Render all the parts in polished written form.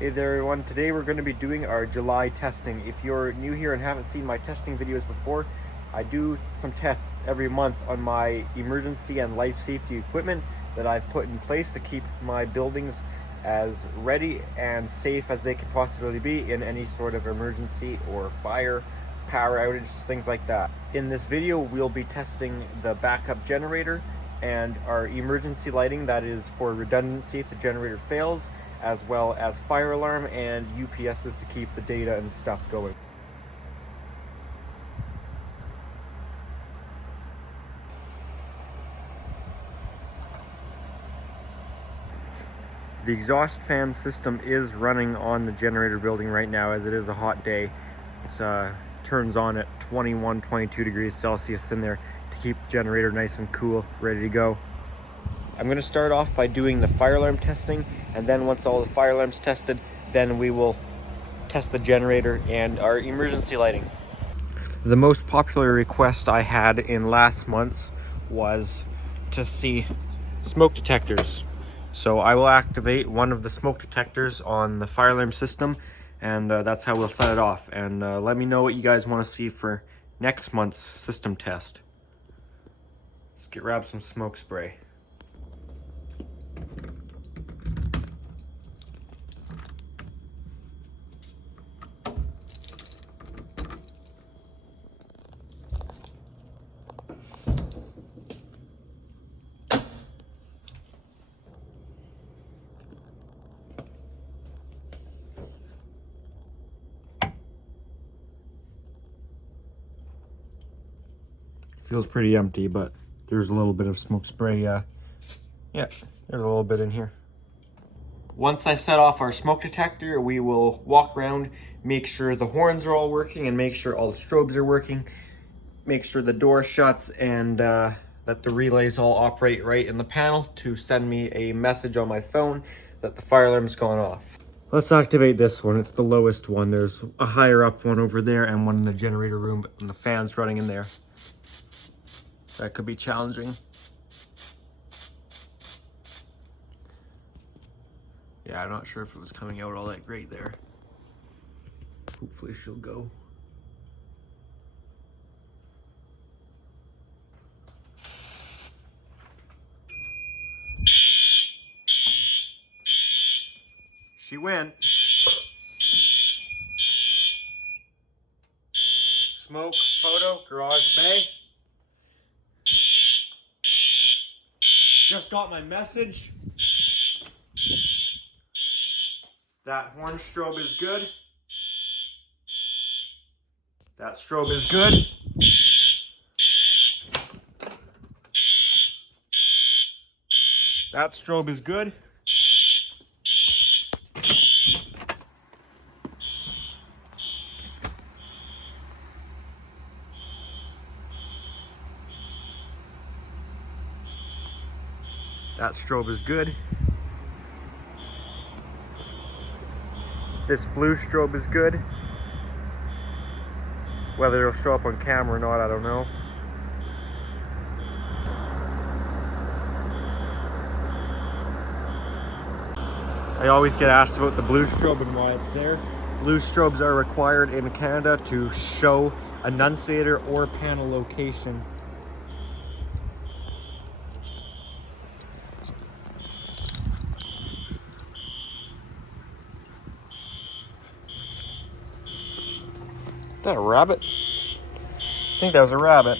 Hey there everyone, today we're going to be doing our July testing. If you're new here and haven't seen my testing videos before, I do some tests every month on my emergency and life safety equipment that I've put in place to keep my buildings as ready and safe as they could possibly be in any sort of emergency or fire, power outage, things like that. In this video, we'll be testing the backup generator and our emergency lighting, that is for redundancy if the generator fails, as well as fire alarm and UPSs to keep the data and stuff going. The exhaust fan system is running on the generator building right now, as it is a hot day. It turns on at 21, 22 degrees Celsius in there to keep the generator nice and cool, ready to go. I'm going to start off by doing the fire alarm testing, and then once all the fire alarms tested, then we will test the generator and our emergency lighting. The most popular request I had in last month's was to see smoke detectors. So I will activate one of the smoke detectors on the fire alarm system, and that's how we'll set it off. And let me know what you guys want to see for next month's system test. Let's grab some smoke spray. Feels pretty empty, but there's a little bit of smoke spray. Yeah, there's a little bit in here. Once I set off our smoke detector, we will walk around, make sure the horns are all working and make sure all the strobes are working, make sure the door shuts, and that the relays all operate right in the panel to send me a message on my phone that the fire alarm's gone off. Let's activate this one. It's the lowest one. There's a higher up one over there and one in the generator room, but the fan's running in there. That could be challenging. Yeah, I'm not sure if it was coming out all that great there. Hopefully she'll go. She went. Smoke, photo, garage bay. Just got my message. That horn strobe is good. That strobe is good. That strobe is good. That strobe is good. This blue strobe is good. Whether it'll show up on camera or not, I don't know. I always get asked about the blue strobe and why it's there. Blue strobes are required in Canada to show annunciator or panel location. Is that a rabbit? I think that was a rabbit.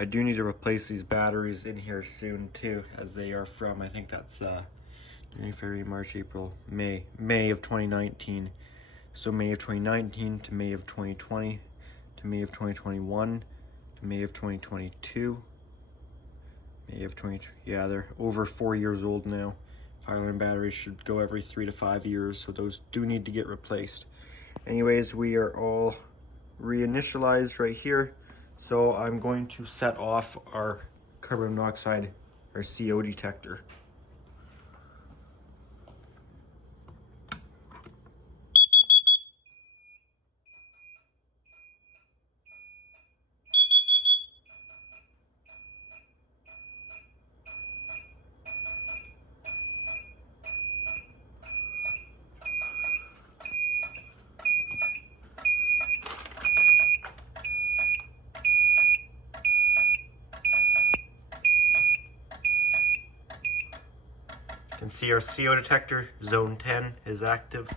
I do need to replace these batteries in here soon too, as they are from, I think that's January, February, March, April, May of 2019. So May of 2019 to May of 2020 to May of 2021 to May of 2022. May of 20, yeah, they're over 4 years old now. Highline batteries should go every 3 to 5 years, so those do need to get replaced. Anyways, we are all reinitialized right here. So I'm going to set off our carbon monoxide, our CO detector. You can see our CO detector, zone 10, is active.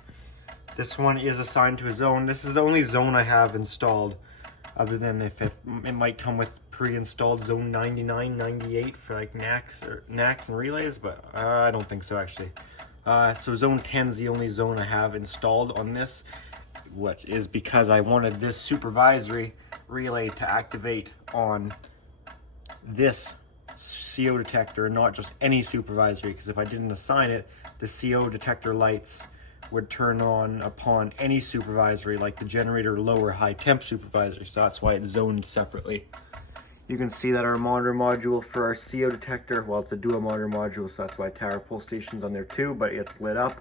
This one is assigned to a zone. This is the only zone I have installed, other than if it might come with pre-installed zone 99, 98 for like NACs and relays, but I don't think so actually. So zone 10 is the only zone I have installed on this, which is because I wanted this supervisory relay to activate on this CO detector, not just any supervisory, because if I didn't assign it, the CO detector lights would turn on upon any supervisory, like the generator low or high temp supervisory, so that's why it's zoned separately. You can see that our monitor module for our CO detector, well, it's a dual monitor module, so that's why tower pull station's on there too, but it's lit up,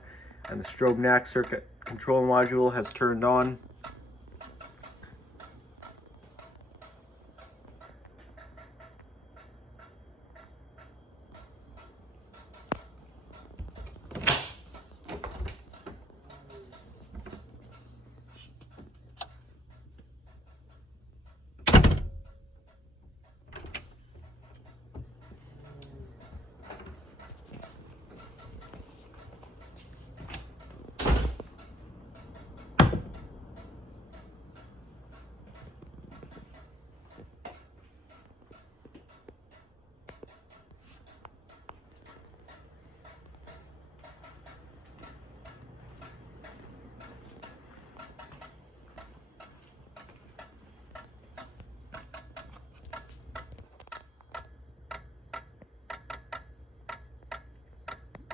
and the strobe NAC circuit control module has turned on.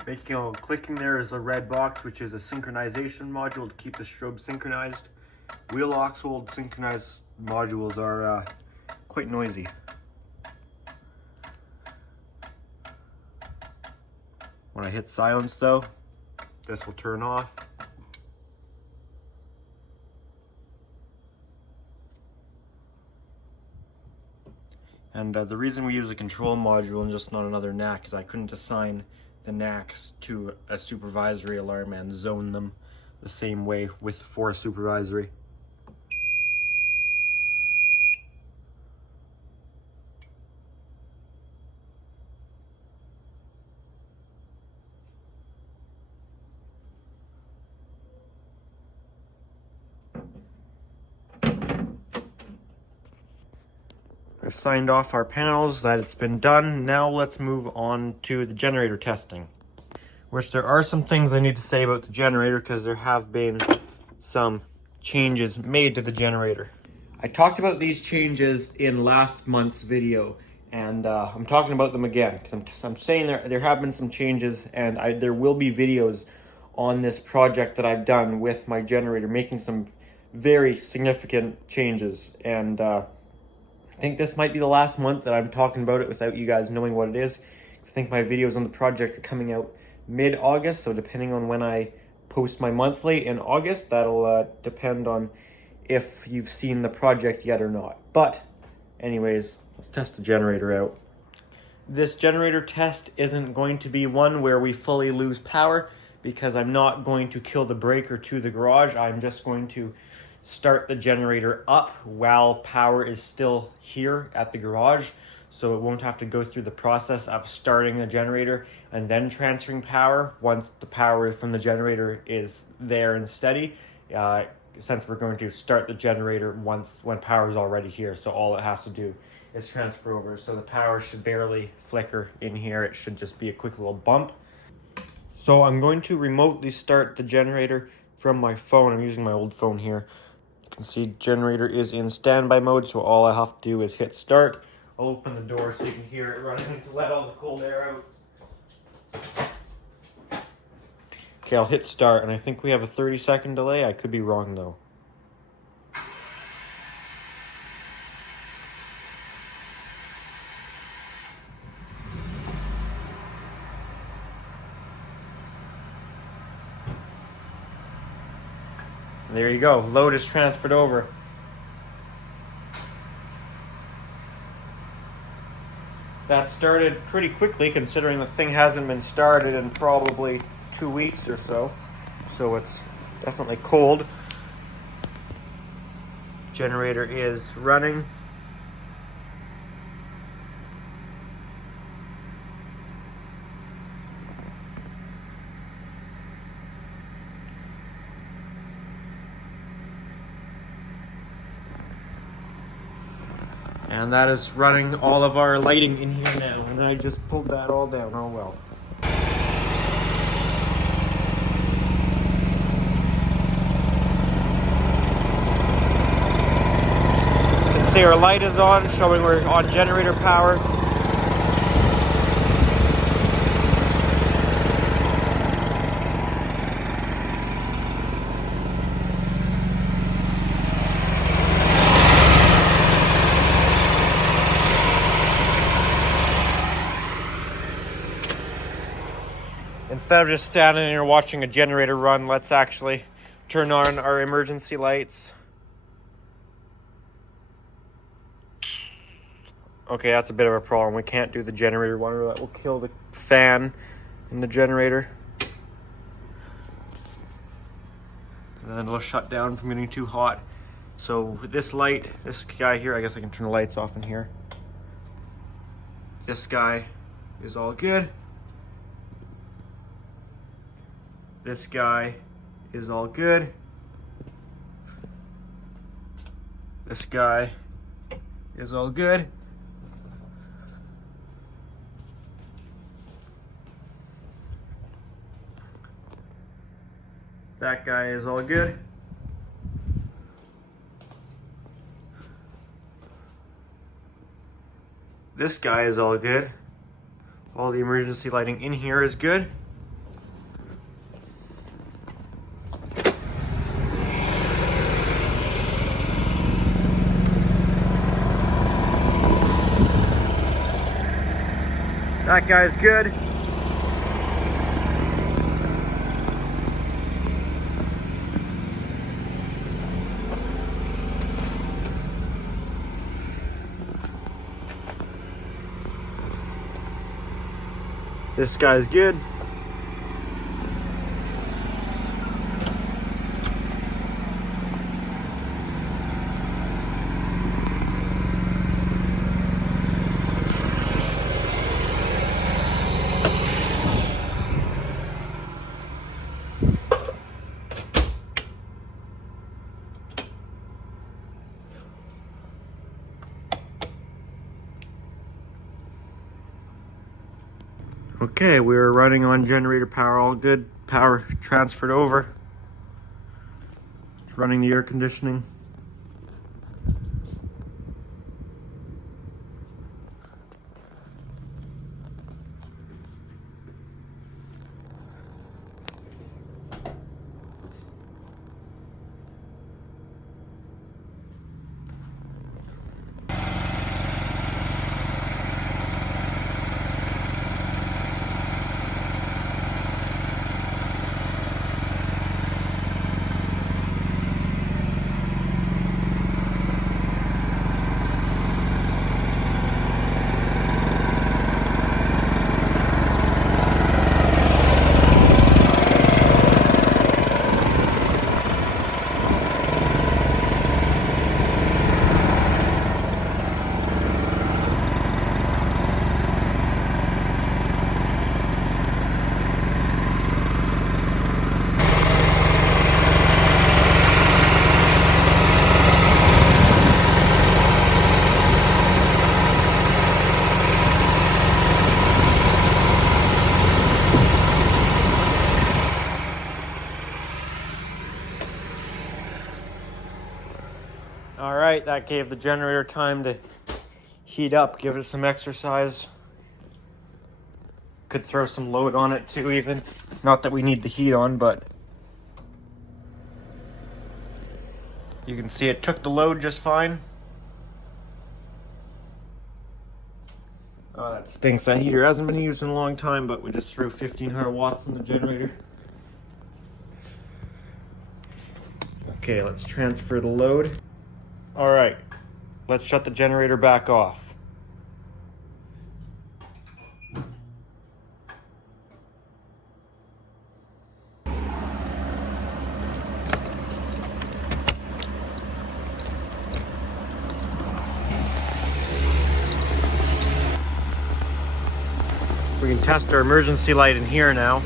Making a little clicking there is a red box, which is a synchronization module to keep the strobe synchronized. Wheel old synchronized modules are quite noisy. When I hit silence though, this will turn off. And the reason we use a control module and just not another NAC is I couldn't assign the NACs to a supervisory alarm and zone them the same way for a supervisory. I've signed off our panels that it's been done. Now let's move on to the generator testing, which there are some things I need to say about the generator because there have been some changes made to the generator. I talked about these changes in last month's video, and I'm talking about them again because I'm saying there have been some changes, and there will be videos on this project that I've done with my generator making some very significant changes, and I think this might be the last month that I'm talking about it without you guys knowing what it is. I think my videos on the project are coming out mid-August, so depending on when I post my monthly in August, that'll depend on if you've seen the project yet or not. But anyways, let's test the generator out. This generator test isn't going to be one where we fully lose power because I'm not going to kill the breaker to the garage. I'm just going to start the generator up while power is still here at the garage, so it won't have to go through the process of starting the generator and then transferring power once the power from the generator is there and steady. since we're going to start the generator when power is already here. So all it has to do is transfer over. So the power should barely flicker in here. It should just be a quick little bump. So I'm going to remotely start the generator from my phone. I'm using my old phone here. You can see generator is in standby mode, so all I have to do is hit start. I'll open the door so you can hear it running to let all the cold air out. Okay, I'll hit start, and I think we have a 30-second delay. I could be wrong, though. There you go. Load is transferred over. That started pretty quickly, considering the thing hasn't been started in probably 2 weeks or so. So it's definitely cold. Generator is running. And that is running all of our lighting in here now. And I just pulled that all down. Oh well. You can see our light is on, showing we're on generator power. Instead of just standing here watching a generator run, let's actually turn on our emergency lights. Okay, that's a bit of a problem. We can't do the generator one, or that will kill the fan in the generator. And then it'll shut down from getting too hot. So this light, this guy here, I guess I can turn the lights off in here. This guy is all good. This guy is all good. This guy is all good. That guy is all good. This guy is all good. All the emergency lighting in here is good. That guy's good. This guy's good. Okay, we're running on generator power, all good. Power transferred over. It's running the air conditioning. That gave the generator time to heat up, give it some exercise. Could throw some load on it too even. Not that we need the heat on, but you can see it took the load just fine. Oh, that stinks. That heater hasn't been used in a long time, but we just threw 1500 watts in the generator. Okay, let's transfer the load. All right, let's shut the generator back off. We can test our emergency light in here now. You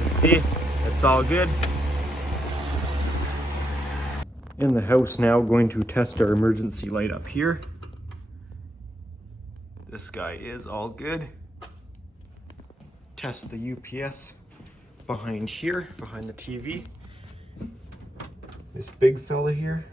can see, it's all good. In the house now, going to test our emergency light up here. This guy is all good. Test the UPS behind here, behind the TV. This big fella here.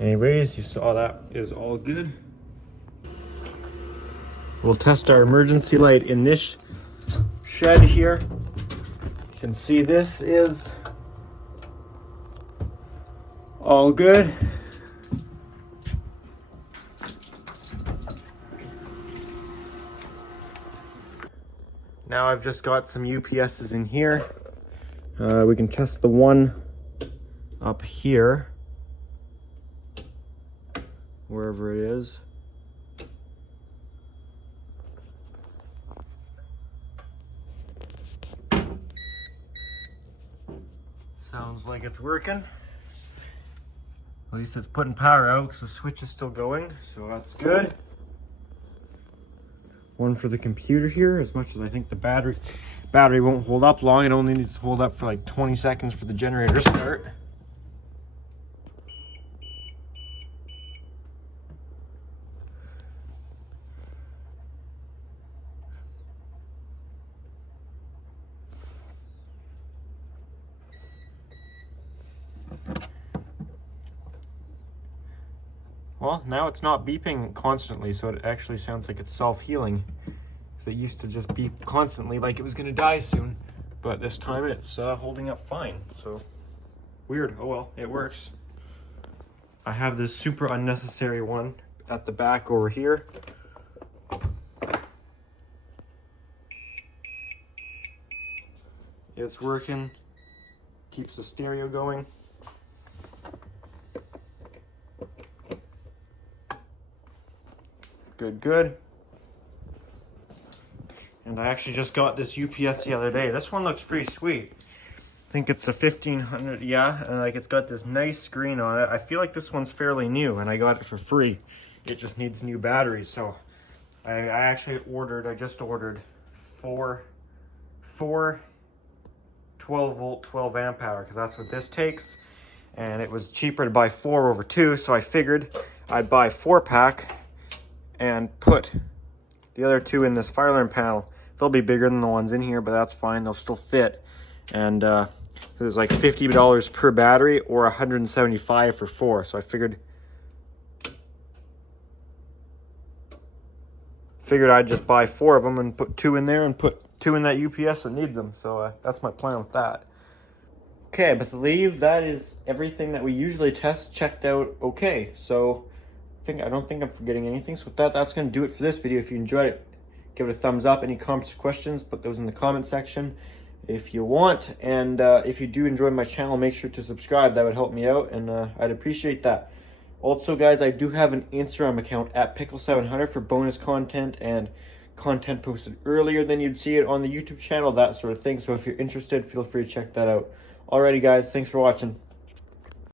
Anyways, you saw that is all good. We'll test our emergency light in this shed here. You can see this is all good. Now I've just got some UPSs in here. We can test the one up here, wherever it is. Sounds like it's working. At least it's putting power out because the switch is still going, so that's good. One for the computer here, as much as I think the battery won't hold up long. It only needs to hold up for like 20 seconds for the generator to start. Well, now it's not beeping constantly, so it actually sounds like it's self-healing. Because it used to just beep constantly like it was going to die soon. But this time it's holding up fine, so weird. Oh well, it works. I have this super unnecessary one at the back over here. It's working. Keeps the stereo going. Good. And I actually just got this UPS the other day. This one looks pretty sweet. I think it's a 1500, yeah, and like it's got this nice screen on it. I feel like this one's fairly new and I got it for free. It just needs new batteries, so I just ordered four 12 volt 12 amp hour, because that's what this takes, and it was cheaper to buy 4 over 2, so I figured I'd buy 4-pack and put the other 2 in this fire alarm panel. They'll be bigger than the ones in here, but that's fine. They'll still fit. And it was like $50 per battery or $175 for 4. So I figured I'd just buy 4 of them and put 2 in there and put 2 in that UPS that needs them. So that's my plan with that. Okay, I believe that is everything that we usually test checked out okay. So I don't think I'm forgetting anything. So with that, that's going to do it for this video. If you enjoyed it, give it a thumbs up. Any comments or questions, put those in the comment section if you want. And if you do enjoy my channel, make sure to subscribe. That would help me out, and I'd appreciate that. Also, guys, I do have an Instagram account at Pickle700 for bonus content and content posted earlier than you'd see it on the YouTube channel, that sort of thing. So if you're interested, feel free to check that out. Alrighty, guys, thanks for watching.